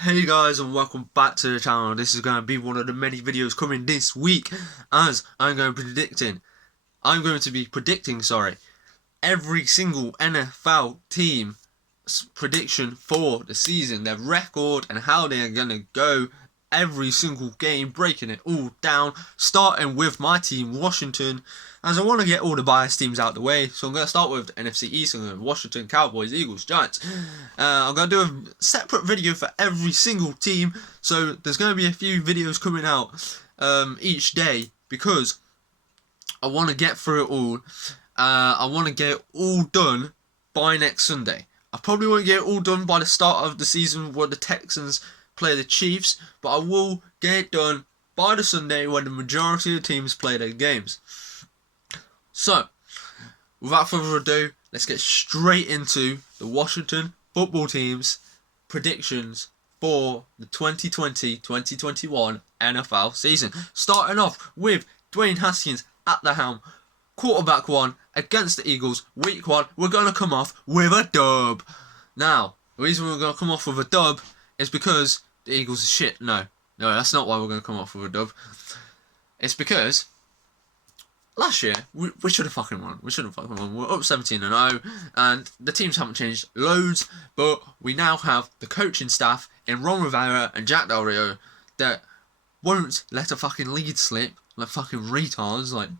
Hey guys, and welcome back to the channel. This is going to be one of the many videos coming this week, as I'm going to be predicting, every single NFL team prediction for the season, their record and how they are going to go every single game, breaking it all down, starting with my team, Washington, as I want to get all the biased teams out of the way. So I'm going to start with the NFC East. I'm going to Washington, Cowboys, Eagles, Giants. I'm going to do a separate video for every single team, so there's going to be a few videos coming out each day, because I want to get through it all. I want to get it all done by next Sunday. I probably won't get it all done by the start of the season where the Texans play the Chiefs, but I will get it done by the Sunday when the majority of the teams play their games. So, without further ado, let's get straight into the Washington football team's predictions for the 2020-2021 NFL season. Starting off with Dwayne Haskins at the helm. Quarterback 1 against the Eagles, week 1, we're going to come off with a dub. Now, the reason we're going to come off with a dub is because the Eagles are shit. No, that's not why we're going to come off with a dub. It's because last year, we should have fucking won. We're up 17-0, and the teams haven't changed loads, but we now have the coaching staff in Ron Rivera and Jack Del Rio that won't let a fucking lead slip like fucking retards like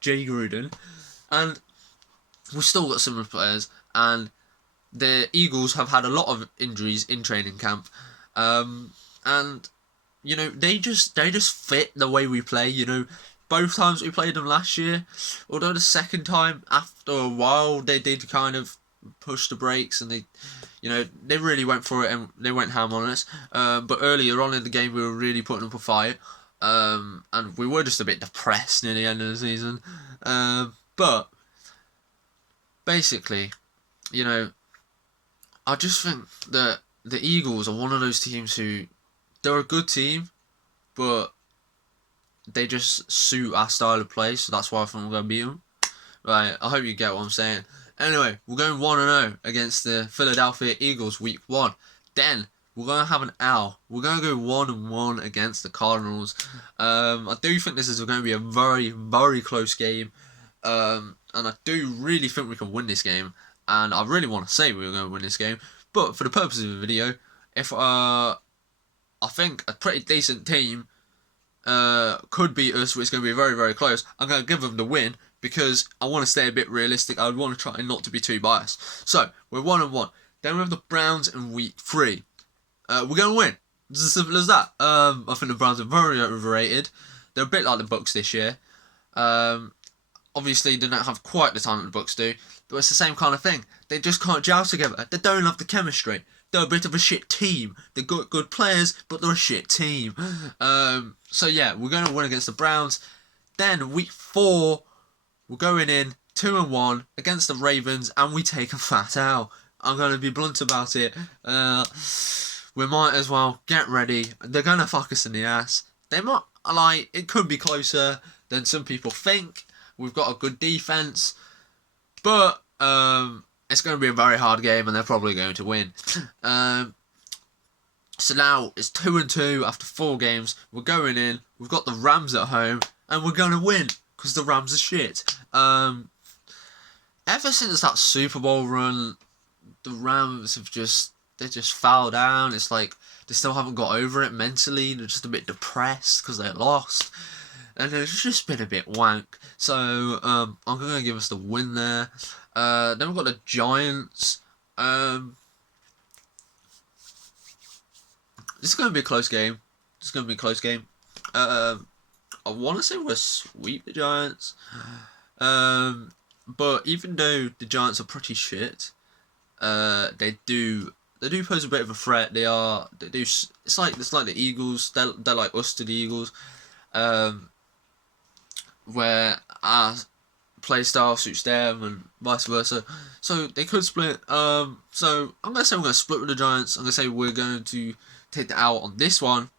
Jay Gruden, and we've still got similar players, and the Eagles have had a lot of injuries in training camp, and you know they just fit the way we play. You know, both times we played them last year, although the second time after a while they did kind of push the brakes, and they really went for it and they went ham on us. But earlier on in the game we were really putting up a fight. And we were just a bit depressed near the end of the season. But basically, you know, I just think that the Eagles are one of those teams who, they're a good team, but they just suit our style of play, so that's why I think we're going to beat them. Right, I hope you get what I'm saying. Anyway, we're going 1-0 against the Philadelphia Eagles week 1. Then we're going to have an L. We're going to go 1-1 against the Cardinals. I do think this is going to be a very, very close game. And I do really think we can win this game. And I really want to say we're going to win this game. But for the purpose of the video, if I think a pretty decent team could beat us, which is going to be very, very close, I'm going to give them the win, because I want to stay a bit realistic. I want to try not to be too biased. So, we're 1-1. Then we have the Browns in week 3. We're going to win. It's as simple as that. I think the Browns are very overrated. They're a bit like the Bucks this year. Obviously, they don't have quite the talent the Bucks do, but it's the same kind of thing. They just can't gel together. They don't have the chemistry. They're a bit of a shit team. They've got good players, but they're a shit team. So yeah, we're going to win against the Browns. Then, week 4, we're going in 2-1 against the Ravens, and we take a fat L. I'm going to be blunt about it. We might as well get ready. They're going to fuck us in the ass. They might, it could be closer than some people think. We've got a good defense, but it's going to be a very hard game, and they're probably going to win. So now it's 2-2 after 4 games. We're going in. We've got the Rams at home, and we're going to win because the Rams are shit. Ever since that Super Bowl run, the Rams have just fell down. It's like they still haven't got over it mentally. They're just a bit depressed because they lost, and it's just been a bit wank. So I'm going to give us the win there. Then we've got the Giants. This is going to be a close game. I want to say we'll sweep the Giants. But even though the Giants are pretty shit, they do pose a bit of a threat. It's like the Eagles. They're like us to the Eagles, where our play style suits them and vice versa. So they could split. So I'm gonna say we're gonna split with the Giants. I'm gonna say we're going to take the L on this one.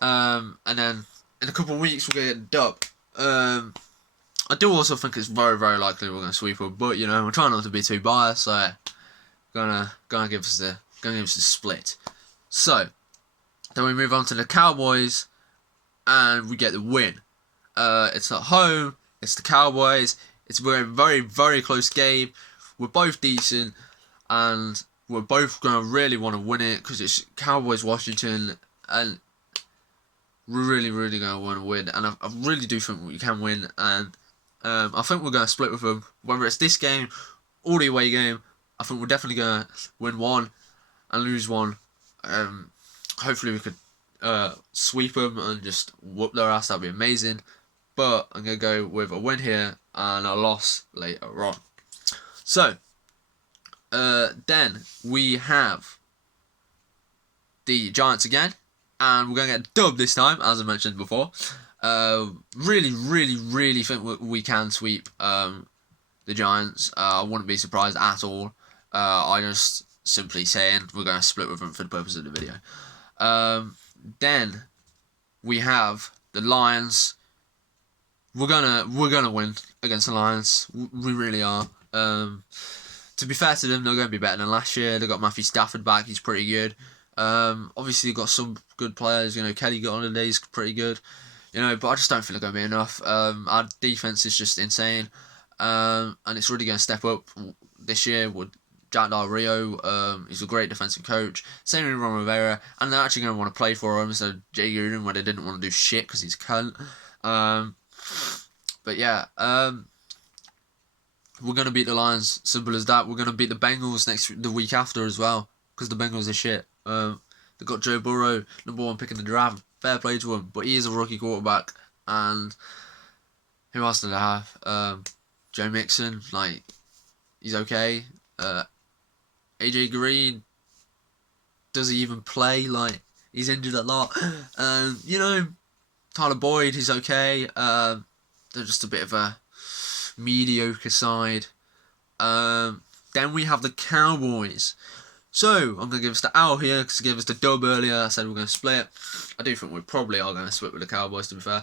And then in a couple of weeks we'll get a dub. I do also think it's very, very likely we're going to sweep them, but you know, we're trying not to be too biased, so gonna give us the split. So, then we move on to the Cowboys, and we get the win. It's at home, it's the Cowboys, it's a very, very, very close game. We're both decent, and we're both going to really want to win it, because it's Cowboys-Washington, and we're really, really going to want to win, and I really do think we can win, and I think we're going to split with them. Whether it's this game or the away game, I think we're definitely going to win one and lose one. Hopefully we could sweep them and just whoop their ass. That'd be amazing. But I'm going to go with a win here and a loss later on. So, then we have the Giants again. And we're going to get a dub this time, as I mentioned before. Really, really, really think we can sweep the Giants. I wouldn't be surprised at all. I just simply saying we're going to split with them for the purpose of the video. Then we have the Lions. We're gonna win against the Lions. We really are. To be fair to them, they're going to be better than last year. They got Matthew Stafford back. He's pretty good. Obviously got some good players. You know, Kelly got on the day. He's pretty good. You know, but I just don't feel they're going to be enough. Our defense is just insane. And it's really going to step up this year with Jack Del Rio. He's a great defensive coach. Same with Ron Rivera. And they're actually going to want to play for him instead of Jay Gruden, where they didn't want to do shit because he's a cunt. But yeah, we're going to beat the Lions. Simple as that. We're going to beat the Bengals the week after as well, because the Bengals are shit. They got Joe Burrow, #1 pick in the draft. Fair play to him, but he is a rookie quarterback. And who else did they have? Joe Mixon, like, he's okay. AJ Green, does he even play? Like, he's injured a lot. You know, Tyler Boyd, he's okay. They're just a bit of a mediocre side. Then we have the Cowboys. So, I'm going to give us the L here, because I gave us the dub earlier. I said we're going to split. I do think we probably are going to split with the Cowboys, to be fair.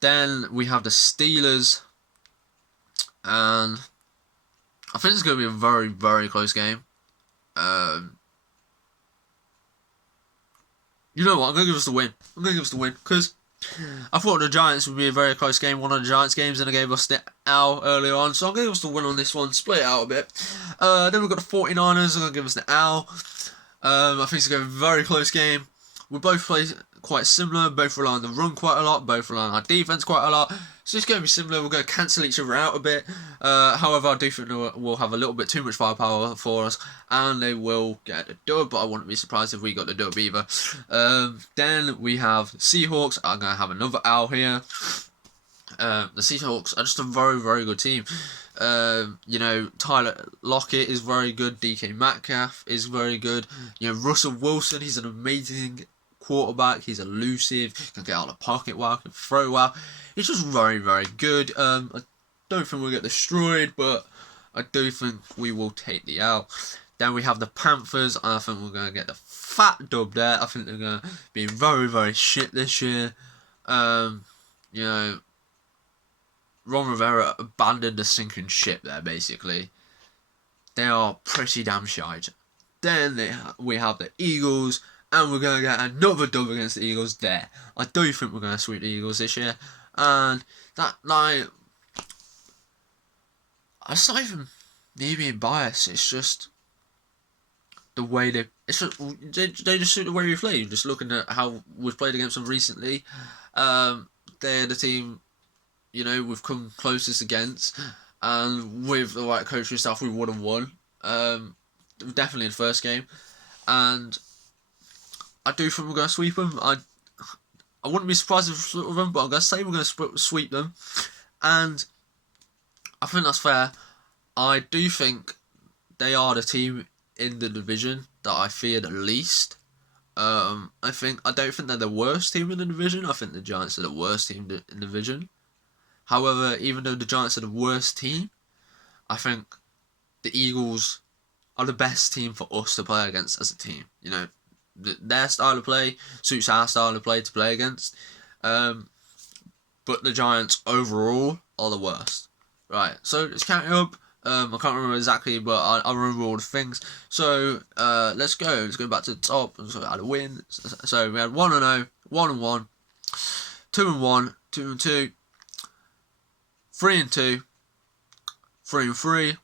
Then we have the Steelers. And I think it's going to be a very, very close game. You know what? I'm going to give us the win. Because I thought the Giants would be a very close game, one of the Giants games, and they gave us the L earlier on. So I'm going to give us the win on this one, split it out a bit. Then we've got the 49ers, I'm going to give us the L. I think it's going to be a very close game. We both play quite similar, both rely on the run quite a lot, both rely on our defense quite a lot. So it's going to be similar, we're going to cancel each other out a bit. However, I do think we'll have a little bit too much firepower for us, and they will get a dub, but I wouldn't be surprised if we got the dub either. Then we have Seahawks. I'm going to have another L here. The Seahawks are just a very, very good team. You know, Tyler Lockett is very good. DK Metcalf is very good. You know, Russell Wilson, he's an amazing quarterback. He's elusive, can get out of the pocket well, can throw well. He's just very, very good. I don't think we'll get destroyed, but I do think we will take the L. Then we have the Panthers. I think we're going to get the fat dub there. I think they're going to be very, very shit this year. You know, Ron Rivera abandoned the sinking ship there, basically. They are pretty damn shite. Then we have the Eagles, and we're going to get another dub against the Eagles there. I do think we're going to sweep the Eagles this year. And that, like, it's not even me being biased, it's just the way they just suit the way we play. Just looking at how we've played against them recently, they're the team, you know, we've come closest against, and with the right coaching staff, we would have won. Definitely in the first game, and I do think we're going to sweep them. I wouldn't be surprised if we split with them, but I'm going to say we're going to sweep them, and I think that's fair. I do think they are the team in the division that I fear the least. I don't think they're the worst team in the division. I think the Giants are the worst team in the division. However, even though the Giants are the worst team, I think the Eagles are the best team for us to play against as a team. You know, their style of play suits our style of play to play against. But the Giants overall are the worst. Right, so let's count it up. I can't remember exactly, but I remember all the things. So let's go. Let's go back to the top. So I had a win. So we had 1-0, 1-1, 2-1, 2-2, 3-2, 3-3,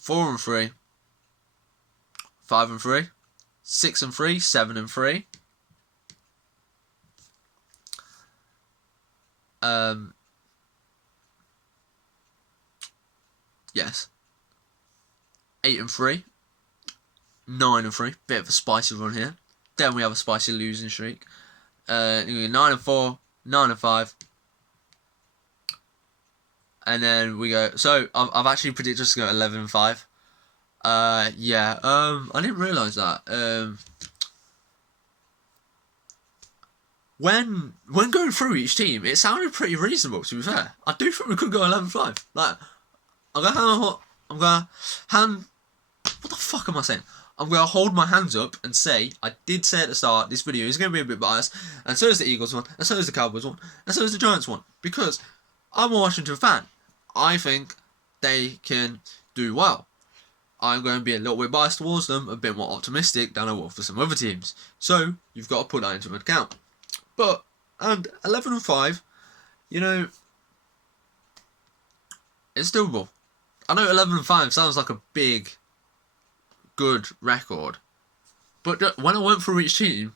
4-3, 5-3, 6-3, 7-3. Yes. 8-3, 9-3. Bit of a spicy run here. Then we have a spicy losing streak. 9-4, 9-5. And then we go. So I've actually predicted us to go 11-5. Yeah. I didn't realise that. When going through each team, it sounded pretty reasonable. To be fair, I do think we could go 11-5. Like, I'm gonna hand. What the fuck am I saying? I'm gonna hold my hands up and say I did say at the start this video is gonna be a bit biased, and so is the Eagles one, and so is the Cowboys one, and so is the Giants one, because I'm a Washington fan. I think they can do well. I'm going to be a little bit biased towards them, a bit more optimistic than I will for some other teams. So you've got to put that into account. But and 11-5, you know, it's doable. I know 11-5 sounds like a big, good record, but when I went through each team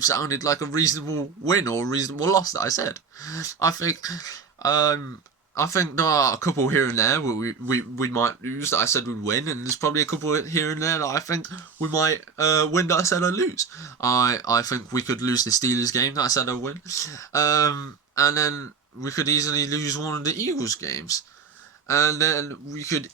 sounded like a reasonable win or a reasonable loss that I said. I think there are a couple here and there where we might lose that I said we'd win, and there's probably a couple here and there that I think we might win that I said I'd lose. I think we could lose the Steelers game that I said I'd win, and then we could easily lose one of the Eagles games, and then we could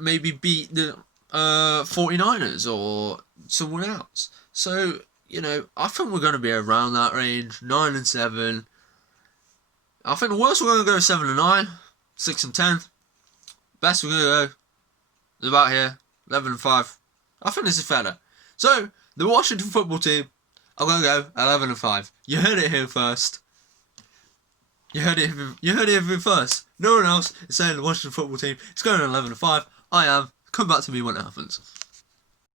maybe beat the 49ers or someone else. So, you know, I think we're going to be around that range, 9-7. I think the worst we're going to go is 7-9, 6-10. Best we're going to go is about here, 11-5. I think this is fair. So, the Washington football team are going to go 11-5. You heard it here first. You heard it here first. No one else is saying the Washington football team is going 11-5. I am. Come back to me when it happens.